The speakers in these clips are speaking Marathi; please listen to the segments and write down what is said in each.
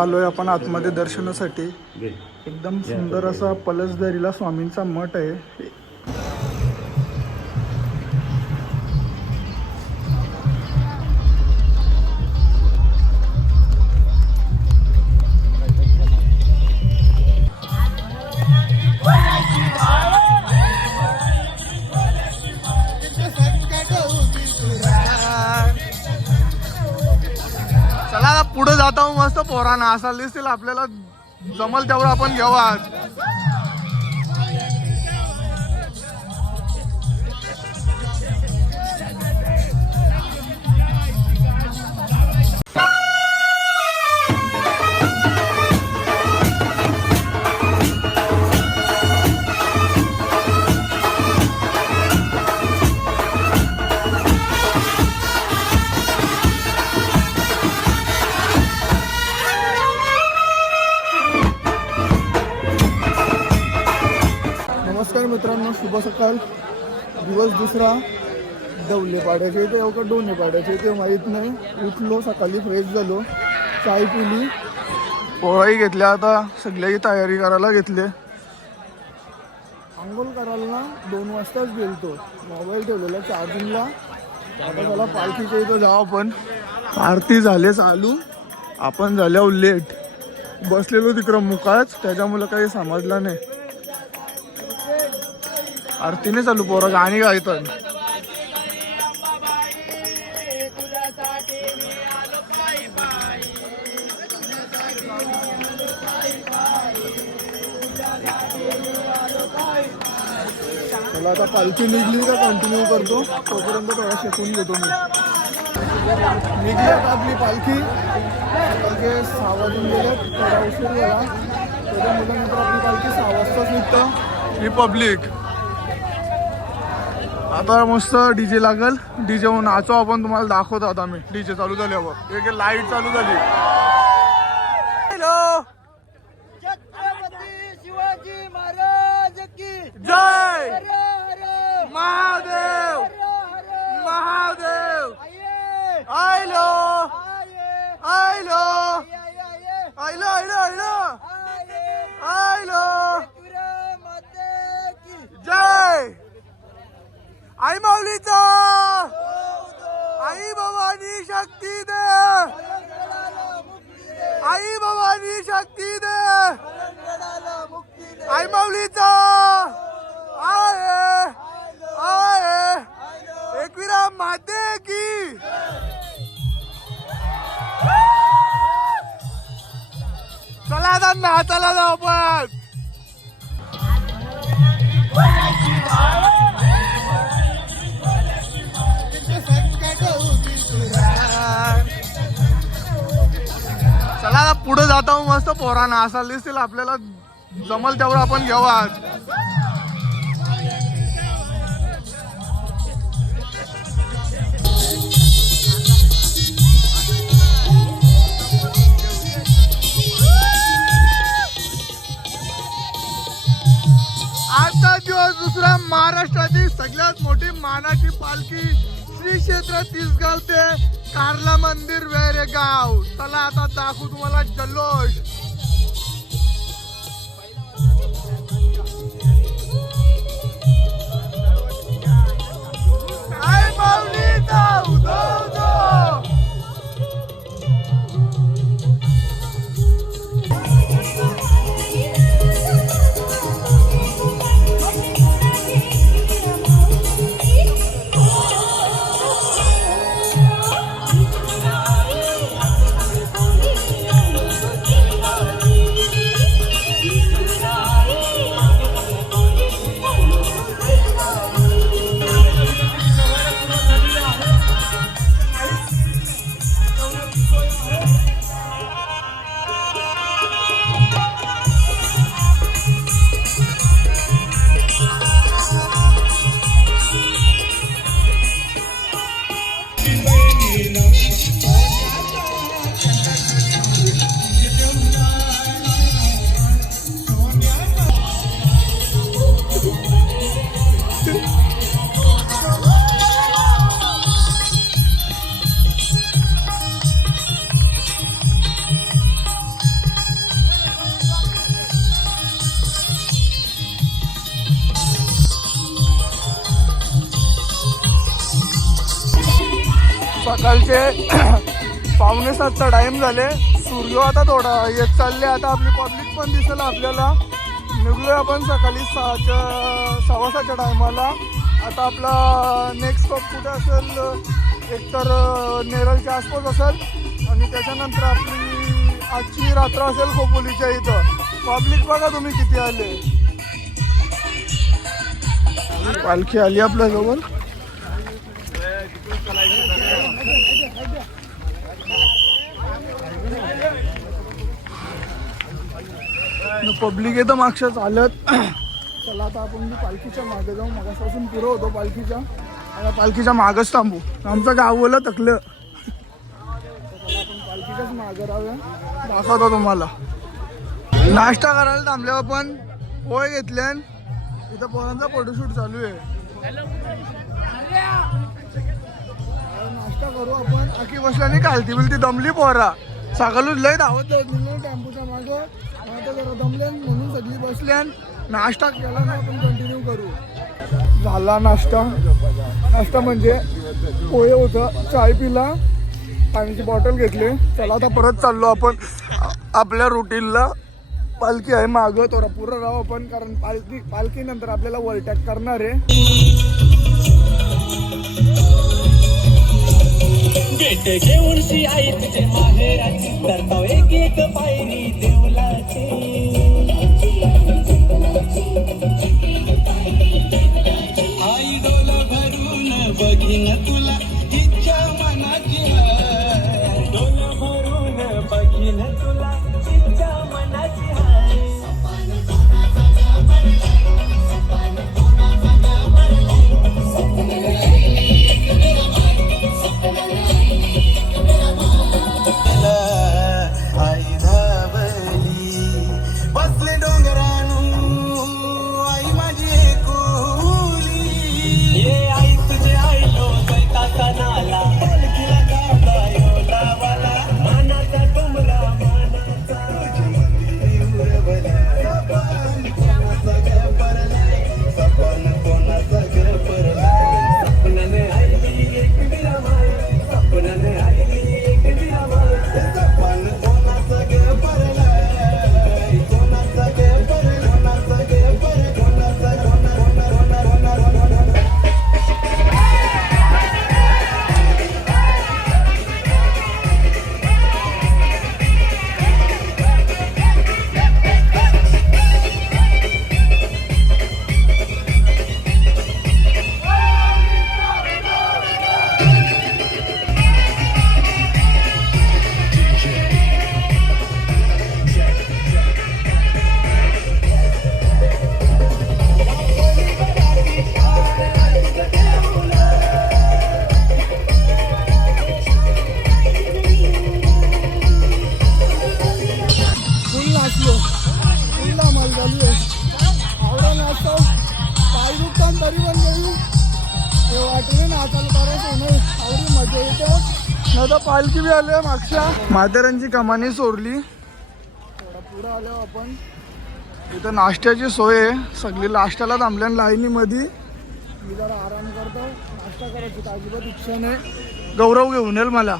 आता आलोय आपण आतमध्ये दर्शनासाठी। एकदम सुंदर असा पलसदरीला स्वामींचा मठ आहे। चला पुढे जाता हूँ मस्त पोरांना असा दिसतील आपल्याला जमल तेवढं आपण घेऊ आज। नमस्कार मित्रांनो, शुभ सकाळ। दिवस दुसरा दौलेपाड्याचे इथे येऊ का डोनेपाड्याचे इथे माहीत नाही। उठलो सकाळी, फ्रेश झालो, चाय पिली, पोळाही घेतल्या, आता सगळ्याही तयारी करायला घेतले। आंघोळ करायला 2 वाजताच गेलतो, मोबाईल ठेवलेला चार्जिंगला। आता त्याला पालखीच्या इथं जाऊ आपण। आरती झाले चालू, आपण झाल्यावर लेट बसलेलो तिकडं मुकाच, त्याच्यामुळे काही समजलं नाही। आरतीने चालू, पोरं गाणी गायतात। चला आता पालखी निघली का कंटिन्यू करतो, तोपर्यंत थोडा शेकून घेतो मी। निघली आता आपली पालखी, सकाळचे 6 वाजून गेले, थोडा उशीर झाला, त्याच्यामुळे नंतर आपली पालखी 6 वाजताच निघतं। रिपब्लिक आता मस्त डीजे लागल, डीजे वर नाचो आपण, तुम्हाला दाखवतो आता मी। डीजे चालू झाल्यावर एक लाईट चालू झाली। हॅलो, छत्रपती शिवाजी महाराज की जय Mahadev Mahadev. Hello hello hello hello hello जय आई माऊलीचा, आई भवानी शक्ती दे, आई भवानी शक्ती दे, आई माऊलीचा आहे आहे, एकविरा माते की। चला आता नाचायला जाऊ आपण। चला पुढे जाता हूँ मस्त पोरांना असा दिसतील आपल्याला जमल तेवढं आपण घेऊ आज। आजचा दिवस दुसरा, महाराष्ट्रातील सगळ्यात मोठी मानाची पालखी श्री क्षेत्र तिसगाव ते कार्ला मंदिर वेरेगाव। चला आता दाखवू तुम्हाला जल्लोष। आई माऊलीचा उदो सकाळचे 6:45चा टाइम झाले. सूर्य आता थोडा येत चालले. आता आपली पब्लिक पण दिसेल आपल्याला. निघलोय आपण सकाळी 6:15च्या टायमाला. आता आपला नेक्स्ट स्टॉप कुठे असेल, एकतर नेरळच्या आसपास असेल आणि त्याच्यानंतर आपली आजची रात्र असेल खोपोलीच्या इथं. पब्लिक बघा तुम्ही किती आले. पालखी आली आपल्याजवळ. पब्लिक येतं मागच्या चालत. चला आता आपण पालखीच्या मागे जाऊ. मागापासून पुरं होतो पालखीच्या. आता पालखीच्या मागच थांबू. आमचं गावला थकलं. आपण पालखीच्याच मागे राहूया. दाखवतो तुम्हाला. नाश्ता करायला थांबले आपण. पोहे घेतले. इथं पोरांचा फोटोशूट चालू आहे. नाश्ता करू आपण. अख्खी बसल्याने कालती बिलती दमली पोरा. सकाळून लय धावत टेम्पोच्या मागं. आता जरा दमल्यान म्हणून सगळी बसल्यान. नाश्ता केला ना आपण कंटिन्यू करू. झाला नाश्ता. नाश्ता म्हणजे पोहे होतं, चाय पिला, पाण्याची बॉटल घेतली. चला आता परत चाललो आपण आपल्या रुटीनला. पालखी आहे मागं, थोडा पुरं राहू आपण, कारण पालखीनंतर आपल्याला ओव्हरटेक करणार आहे. बेटे उर्शी आई तुझे माहेराची करताव एक एक पायरी देवलाची. आई डोल भरून बघीन तुला इच्छा मनाची. डोल भरून बघीन तुला इच्छा मनाची. आई धावली बसले डोंगरानू आई माझी एकुली. ये आई तुझे आईलो बैताचा नाला पालखीला गावला योला वाला. मानाचा तुमरा मानाचा कोणाचा घर परलाय. सपन कोणाचा घर परलाय. सपनाने आईली एक विरामाय. सपनाने आईली एक विरामाय. सपन कोणाचा घर परलाय. कोणाचा घर परलाय. कोणाचा घर परलाय. कोणाचा कोणा कोणा कोणा कोणा कोणा. फुल नाचलो. फुल धमाल झाली आहे. आवडा नाचतो. पाय दुखतात तरी पण नाही. हे वाटणे नाचायला करायचं नाही. आवडी मजा येते. नाही तर पालखी बी आली मागच्या. म्हाताऱ्यांची कमानी सोडली. थोडा पुढं आलो आपण. इथं नाश्त्याची सोय आहे. सगळी नाश्त्याला थांबल्या लाईनीमध्ये. मी जरा आराम करतो. नाश्ता करायची तर अजिबात इच्छा नाही. गौरव घेऊन येईल मला.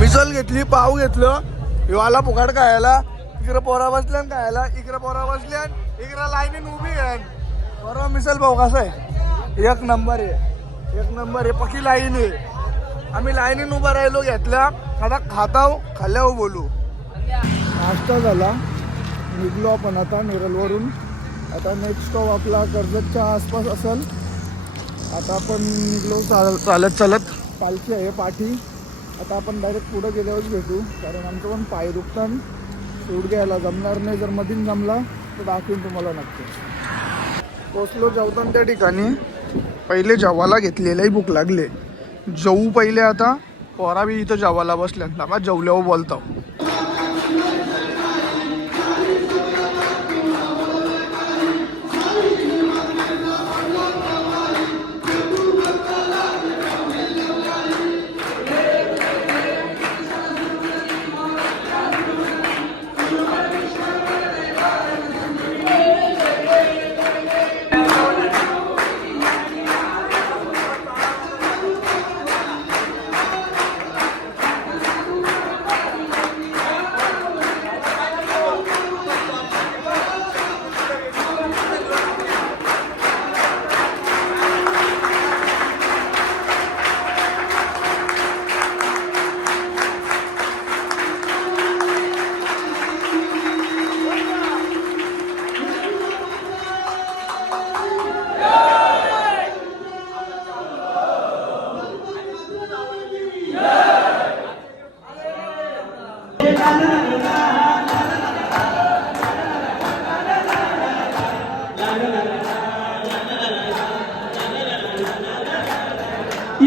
मिसल घेतली, पाव घेतलं. हिवाला फुकाट खायला. इकडे पोरा बसल्यान खायला. इकडे पोरा बसल्यान. इकडे लाईनीन उभी आहे. बरोबर मिसल भाऊ कसं आहे? एक नंबर आहे. एक नंबर आहे. पक्की लाईन आहे. आम्ही लाईनीन उभा राहिलो. घेतला. आता खाताव, खाल्ल्यावर बोलू. नाश्ता झाला. निघलो आपण आता नेरळवरून. आता नेक्स्ट स्टॉप आपला कर्जतच्या आसपास असेल. आता आपण निघलो चालत चालत. पालखी आहे पाठी. आता आपण डायरेक्ट पुढं गेल्यावर भेटू, कारण आमचं पण पाय दुखतात. शूट घ्यायला जमणार नाही. जर मधीन जमला तर दाखवीन तुम्हाला नक्की. पोचलो जेवताना त्या ठिकाणी. पहिले जेवायला घेतलेलाही भूक लागले. जेवू पहिले. आता पोरा बी इथं जेवायला बसल्या. लागा जेवल्यावर बोलतो.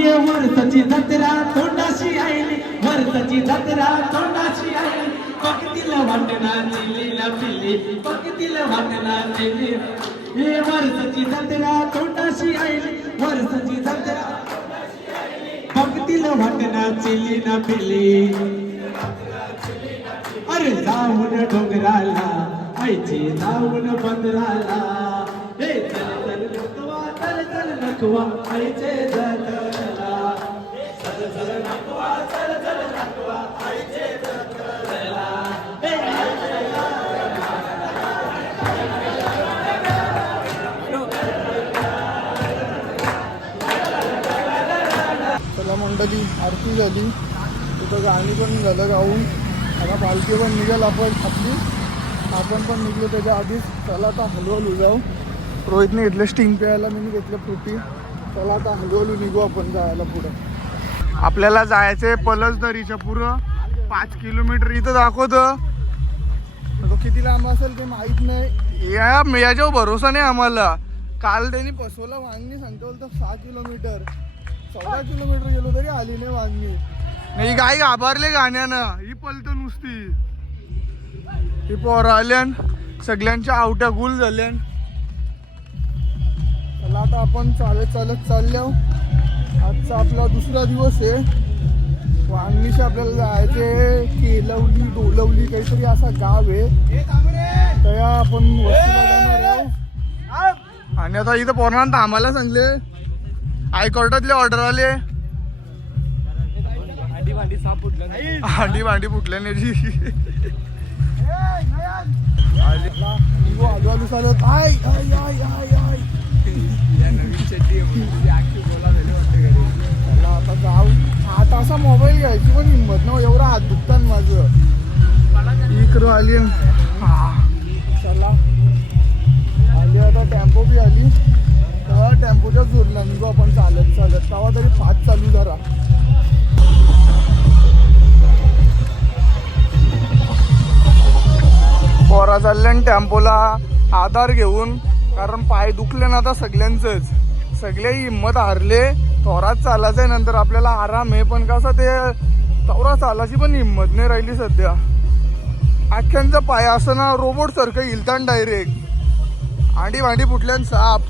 ये वर्षाची जत्रा तोंडाशी आईली वर्षाची जत्रा तोंडाशी आईली पकतील वाटणा चिलीला पिल्ली पकतील वाटणा चिली ये वर्षाची जत्रा तोंडाशी आईली वर्षाची जत्रा पकतील वाटणा चिलीला पिल्ली अरे जाऊन डोंगराला आईची जाऊन बंदराला हे चल चल नकवा चल चल नकवा आईचे जत्रेला चल चल नकवा चल चल नकवा आईचे जत्रेला चला मंडळी आरती झाली तिथं गाणी पण झालं गाऊन आता पालखी पण निघेल आपण पण निघलो त्याच्या आधीच. चला आता हलवलू जाऊ. रोहितने घेतलं स्टिंग प्यायला मी घेतलं फ्रुटी. चला आता हलवलू निघू आपण जायला पुढं. आपल्याला जायचंय पलसदरीच्या पुढं 5 किलोमीटर इथं दाखवतं. तो किती लांब असेल ते माहीत नाही याच्यावर भरोसा नाही आम्हाला. काल त्यांनी पसवला वांगणी सांगतो बोलतो 6 किलोमीटर 14 किलोमीटर गेलो तरी आली नाही वांगणी. नाही गाई घाबरले गाण्यानं ही पलत नुसती. ही पोरं आल्यान सगळ्यांच्या आवट्या गुल झाल्यान. चला आता आपण चालत चाललो. आजचा आपला दुसरा दिवस आहे. वांगणीशी आपल्याला जायचे केलवली डोलवली काहीतरी असा गाव आहे. त्या आपण वस्तीला जाणार आहे. आणि आता इथं पोरांना थांबायला सांगले. हायकोर्टातले ऑर्डर आले. हांडी भांडी फुटल्याने आलू चालत I I I I I. आता जाऊ. आता असा मोबाईल घ्यायची पण हिंमत ना एवढा हात दुखतात माझं. इकडं आली. चला आली आता टेम्पो बी आली. तेव्हा टेम्पोच्या जोरला निघू आपण चालत तेव्हा तरी फास्ट चालू जरा. पोरा चालल्यान टेम्पोला आधार घेऊन. कारण पाय दुखले ना आता सगळ्यांचंच. सगळे हिंमत हारले. थोरात चालायचंय नंतर आपल्याला आराम आहे. पण कसं ते थोरा चालायची पण हिंमत नाही राहिली सध्या. अख्ख्यांचा पाय असं ना रोबोट सारखं हिलतान डायरेक्ट. आंडी भांडी फुटल्यान साप.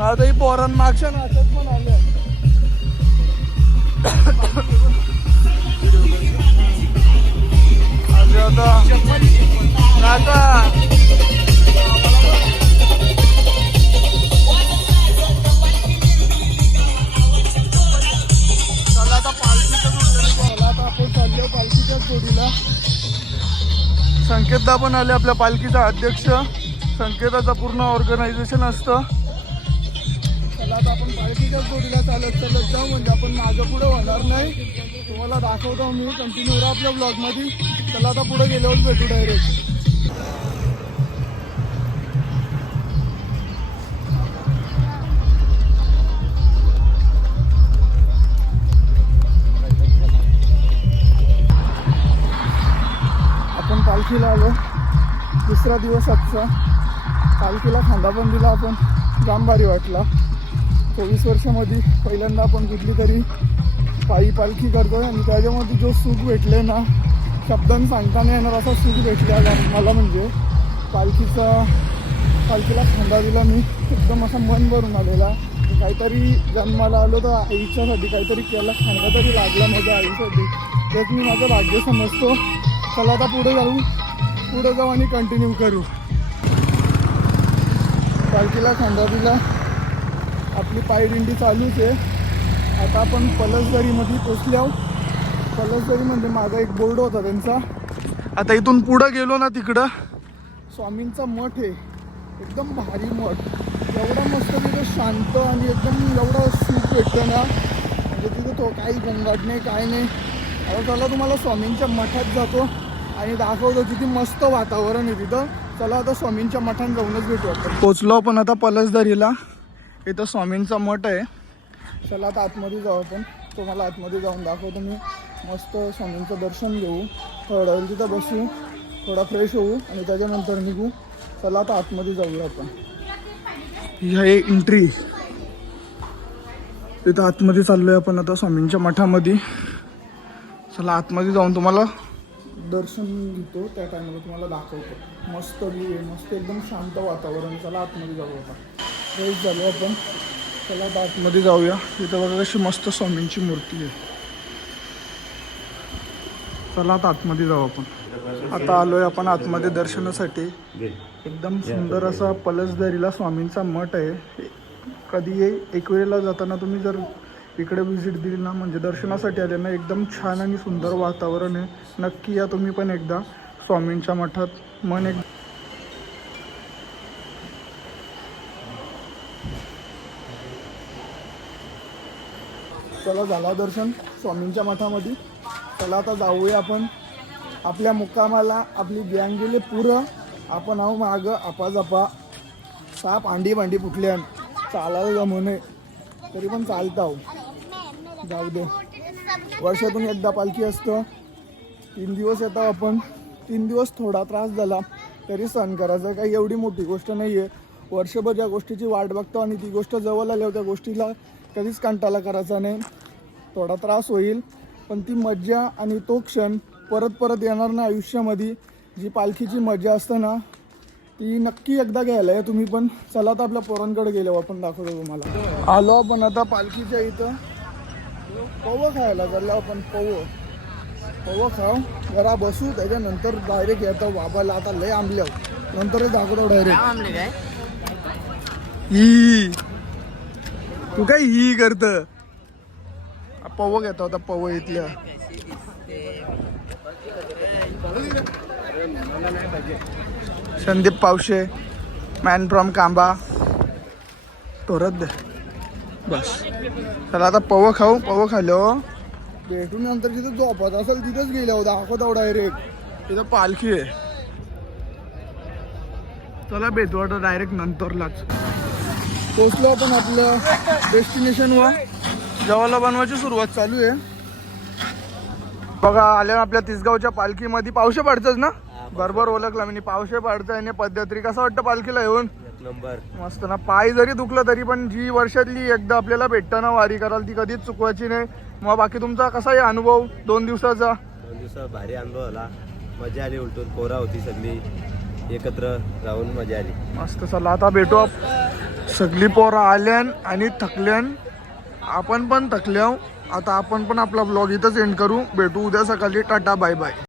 आता ही पोरां मागच्या नाचत पण आल्या. आता आपण चाललो पालखीच्याच जोडीला. संकेतदा पण आले आपल्या पालखीचा अध्यक्ष. संकेताचं पूर्ण ऑर्गनायझेशन असतं. चला आता आपण पालखीच्याच जोडीला चालत जाऊ म्हणजे आपण मागं पुढं होणार नाही. तुम्हाला दाखवतो मी कंटिन्यू राहा आपल्या ब्लॉगमध्ये. चला आता पुढे गेल्यावर भेटू डायरेक्ट. आपण पालखीला आलो. दुसरा दिवस आजचा. पालखीला खांदाबंदीला आपण जाम भारी वाटला. 24 वर्षामध्ये पहिल्यांदा आपण कुठली तरी पायी पालखी करतोय. आणि त्याच्यामध्ये जो सुख भेटले ना शब्दांनी सांगता नाही येणार असा सुख भेटला मला. म्हणजे पालखीला खांदा दिला मी एकदम असा मन भरून आलेला. काहीतरी जन्माला आलो तर आईच्यासाठी काहीतरी केला. खांदा तरी लागला माझ्या आईसाठी. तेच मी माझं भाग्य समजतो. चला आता पुढे जाऊ आणि कंटिन्यू करू. पालखीला खांदा दिला. आपली पायदिंडी चालूच आहे. आता आपण पलसदरीमध्ये पोचल्यावर. पलसदरी म्हणजे माझा एक बोर्ड होता त्यांचा. आता इथून पुढं गेलो ना तिकडं स्वामींचा मठ आहे. एकदम भारी मठ. एवढा मस्त तिथं शांत आणि एकदम एवढं सुख भेटतं ना. म्हणजे तिथं तो काही गोंगाट नाही काय नाही. आता चला तुम्हाला स्वामींच्या मठात जातो आणि दाखवतो किती मस्त वातावरण आहे तिथं. चला आता स्वामींच्या मठात जाऊनच भेटू आपण. पोचलो पण आता पलसदरीला. इथं स्वामींचा मठ आहे. चला आता आतमध्ये जाऊ आपण. तुम्हाला आतमध्ये जाऊन दाखवतो मी. मस्त स्वामींचं दर्शन घेऊ. थोडा वेळ तिथं बसू. थोडा फ्रेश होऊ आणि त्याच्यानंतर निघू. चला आता आतमध्ये जाऊया आपण. ही आहे एंट्री. तिथं आतमध्ये चाललोय आपण आता स्वामींच्या मठामध्ये. चला आतमध्ये जाऊन तुम्हाला दर्शन घेतो. त्या टायमाला तुम्हाला दाखवतो. मस्त व्ह्यू आहे, मस्त एकदम शांत वातावरण. चला आतमध्ये जाऊ आता. फ्रेश झालो आपण. चला आता आतमध्ये जाऊया. तिथं बघा कशी मस्त स्वामींची मूर्ती आहे. चला आता आतमध्ये जाऊ आपण. आता आलोय आपण आतमध्ये दर्शनासाठी. एकदम सुंदर असा पलसदरीला स्वामींचा मठ आहे. कधी एक वेळेला जाताना तुम्ही जर इकडे व्हिजिट दिली ना, म्हणजे दर्शनासाठी आले ना, एकदम छान आणि सुंदर वातावरण आहे. नक्की या तुम्ही पण एकदा स्वामींच्या मठात. मन एक चला झाला दर्शन स्वामींच्या मठामध्ये. चला आता जाऊया आपण आपल्या मुक्कामाला. आपली गँग गेली पुरं. आपण आहो मागं आपाजापा. साप अंडी भांडी फुटल्या. चालायला जमणे तरी पण चालत आहो. जाऊ दे. वर्षातून एकदा पालखी असतं. 3 दिवस येतो आपण. 3 दिवस थोडा त्रास झाला तरी सहन करायचं. काही एवढी मोठी गोष्ट नाही आहे. वर्षभर ज्या गोष्टीची वाट बघतो आणि ती गोष्ट जवळ आल्यावर त्या गोष्टीला कधीच कंटाळा करायचा नाही. थोडा त्रास होईल पण ती मज्जा आणि तो क्षण परत परत येणार ना आयुष्यामध्ये. जी पालखीची मजा असते ना, ती नक्की एकदा घ्यायला आहे तुम्ही पण. चला तर आपल्या पोरांकडे गेलो आपण, दाखवतो तुम्हाला. आलो आपण आता पालखीच्या इथं. पव खायला चाललो आपण. पव खाऊ जरा बसू. त्याच्यानंतर डायरेक्ट येतो बाबाला. आता लय आंबल्या नंतरच दाखवतो डायरेक्ट. ही तू काय ही करत. पव घेतो आता. पव इथल्या संदीप पावशे, मॅन फ्रॉम कांबा. तोरत दे बस. चला आता पव खाऊ. पव खालो भेटून नंतर जिथं झोपत असेल तिथंच गेल्या दाखवतो डायरेक्ट. तिथं पालखी आहे. चला भेटू आता डायरेक्ट नंतरलाच. पोचलो आपण आपल्या डेस्टिनेशनवर. जेवायला बनवायची सुरुवात चालू आहे. बघा आल्या आपल्या तिसगावच्या पालखीमध्ये. पावशे पाडचंच ना, बरोबर ओळखला मी. पावशे पाडचं आहे पद्धती. कसं वाटतं पालखीला येऊन? नंबर मस्त ना. पाय जरी दुखलं तरी पण जी वर्षातली एकदा आपल्याला भेटतं ना वारी कराल, ती कधीच चुकवायची नाही. मग बाकी तुमचा कसा आहे अनुभव 2 दिवसाचा? 2 दिवसात भारी अनुभव आला. मजा आली. उलटून पोरा होती सगळी एकत्र राहून मजा आली. मस्त. चला आता भेटू. सगळी पोरं आल्यान आणि थकल्यान. आपण पण थकल्या. आता आपण पण आपला ब्लॉग इथंच एंड करू. भेटू उद्या सकाळी. Tata bye bye.